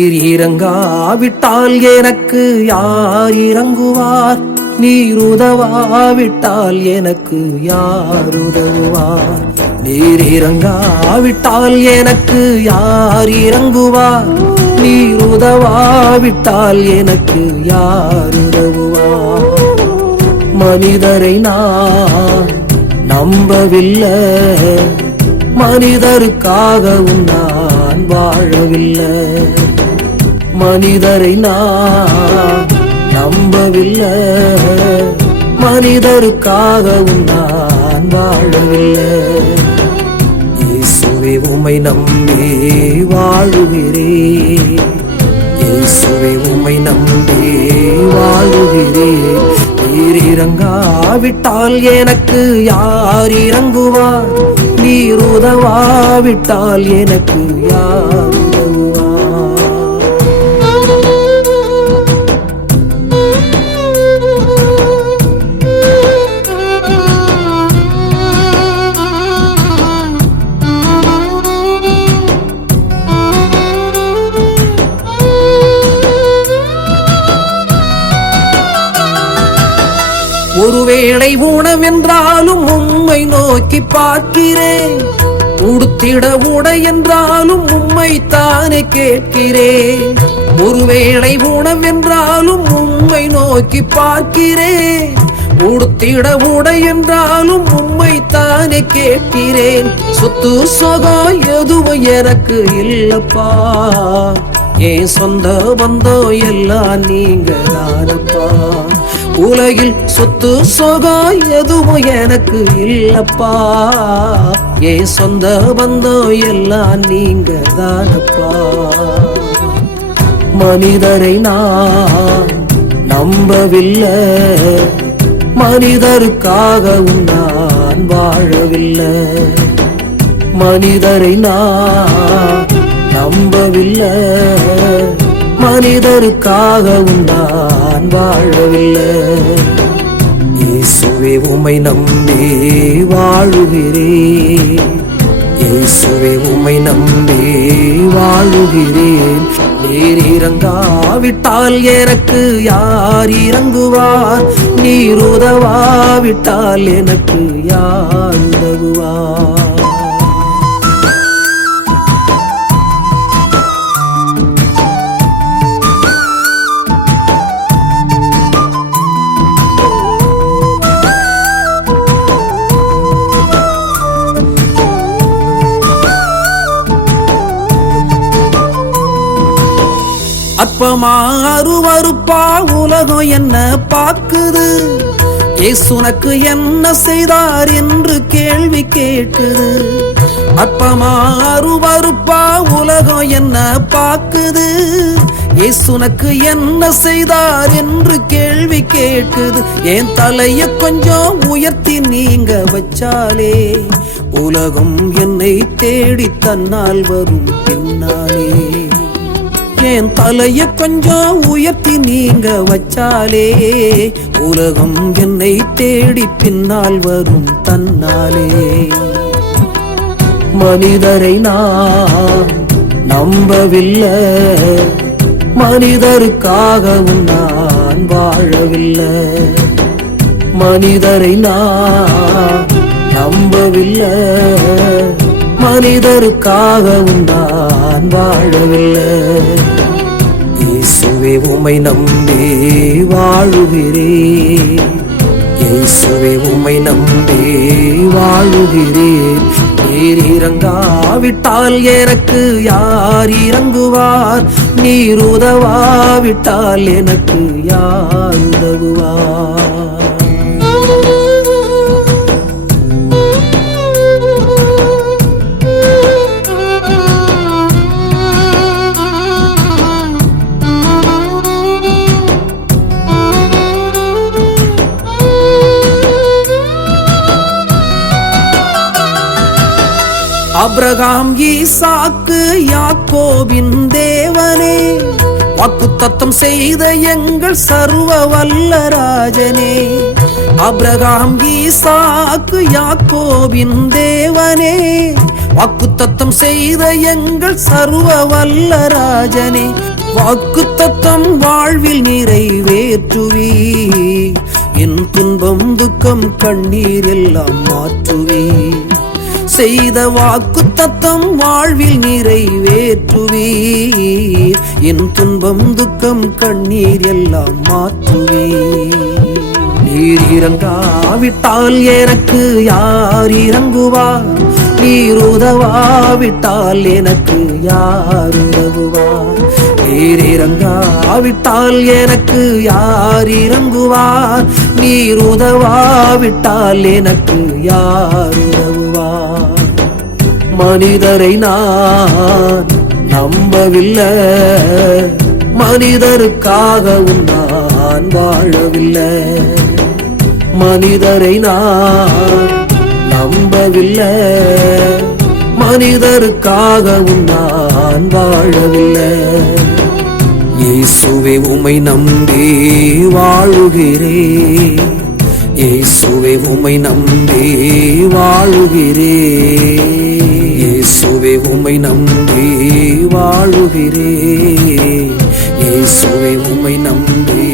நீர் இறங்காவிட்டால் எனக்கு யார் இறங்குவார்? நீர் உதவாவிட்டால் எனக்கு யார் உதவுவார்? நீர் இறங்காவிட்டால் எனக்கு யார் இறங்குவார்? நீர் உதவாவிட்டால் எனக்கு யார் உதவுவார்? மனிதரை நான் நம்பவில்லை, மனிதருக்காகவும் நான் வாழவில்லை. மனிதரை நான் நம்பவில்லை, மனிதருக்காகவும் நான் வாழவில்லை. இயேசுவே உம்மை நம்பி வாழுகிறேன், இயேசுவே உம்மை நம்பி வாழுகிறேன். நீர் இறங்காவிட்டால் எனக்கு யார் இறங்குவார்? நீர் உதவாவிட்டால் எனக்கு யார் உதவுவார்? ஒருவேளை உணவென்றாலும் உம்மை நோக்கி பார்க்கிறேன், உடுத்திட உடை என்றாலும் உம்மை தானே கேட்கிறேன். ஒருவேளை உணவென்றாலும் உம்மை நோக்கி பார்க்கிறேன், உடுத்திட உடை என்றாலும் உம்மை தானே கேட்கிறேன். சொத்து சொகம் எதுவும் எனக்கு இல்லப்பா, என் சொந்த பந்தம் எல்லாம் நீங்க தானப்பா. உலகில் சொத்து சொகம் எதுவும் எனக்கு இல்லப்பா, என் சொந்த பந்தம் எல்லாம் நீங்க தானப்பா. மனிதரை நான் நம்பவில்லை, மனிதருக்காகவும் நான் வாழவில்லை. மனிதரை நான் நம்பவில்லை, மனிதருக்காகவும் நான் வாழவில்லை. இயேசுவே உம்மை நம்பி வாழுகிறேன், இயேசுவே உம்மை நம்பி வாழுகிறேன். நீர் இறங்காவிட்டால் எனக்கு யார் இறங்குவார்? நீர் உதவாவிட்டால் எனக்கு யார் உதவுவார்? அற்பமா அருவருப்பா உலகம் என்ன பாக்குது? இயேசுனக்கு என்ன செய்தார் என்று கேள்வி கேட்குது. அற்பமா அருவருப்பா உலகம் என்ன பாக்குது? இயேசுனக்கு என்ன செய்தார் என்று கேள்வி கேட்குது. என் தலைய கொஞ்சம் உயர்த்தி நீங்க வச்சாலே உலகம் என்னை தேடி தன்னால் வரும் பின்னாலே. என் தலைய கொஞ்சம் உயர்த்தி நீங்க வச்சாலே உலகம் என்னை தேடி பின்னால் வரும் தன்னாலே. மனிதரை நான் நம்பவில்லை, மனிதருக்காகவும் நான் வாழவில்லை. மனிதரை நான் நம்பவில்லை, மனிதருக்காகவும் நான் வாழவில்லை. இயேசுவே உம்மை நம்பி வாழுகிறேன், இயேசுவே உம்மை நம்பி வாழுகிறேன். நீர் இறங்காவிட்டால் எனக்கு யார் இறங்குவார்? நீர் உதவாவிட்டால் எனக்கு யார் உதவுவார்? ஆபிரகாம் ஈசாக்கு யாக்கோபின் தேவனே, வாக்குத்தத்தம் செய்த எங்கள் சர்வ வல்ல ராஜனே. ஆபிரகாம் ஈசாக்கு யாக்கோபின் தேவனே, வாக்குத்தத்தம் செய்த எங்கள் சர்வ வல்ல ராஜனே, வாக்குத்தத்தம் வாழ்வில் நிறைவேற்றுவி, என் துன்பம் துக்கம் கண்ணீர் எல்லாம் மாற்றுவி. செய்த வாக்குத்தத்தம் வாழ்வில் நிறைவேற்றுவீர், என் துன்பம் துக்கம் கண்ணீர் எல்லாம் மாற்றுவீர். நீர் இறங்காவிட்டால் எனக்கு யார் இறங்குவார், நீர் உதவாவிட்டால் எனக்கு யார் உதவுவார். நீர் இறங்காவிட்டால் எனக்கு யார் இறங்குவார், நீர் உதவாவிட்டால் எனக்கு யார் உதவுவார். மனிதரை நான் நம்பவில்லை, மனிதருக்காகவும் நான் வாழவில்லை. மனிதரை நான் நம்பவில்லை, மனிதருக்காகவும் நான் வாழவில்லை. இயேசுவே உம்மை நம்பி வாழுகிறேன், இயேசுவே உம்மை நம்பி வாழுகிறேன், இயேசுவே உம்மை நம்பி வாழுகிறேன், இயேசுவே உம்மை நம்பி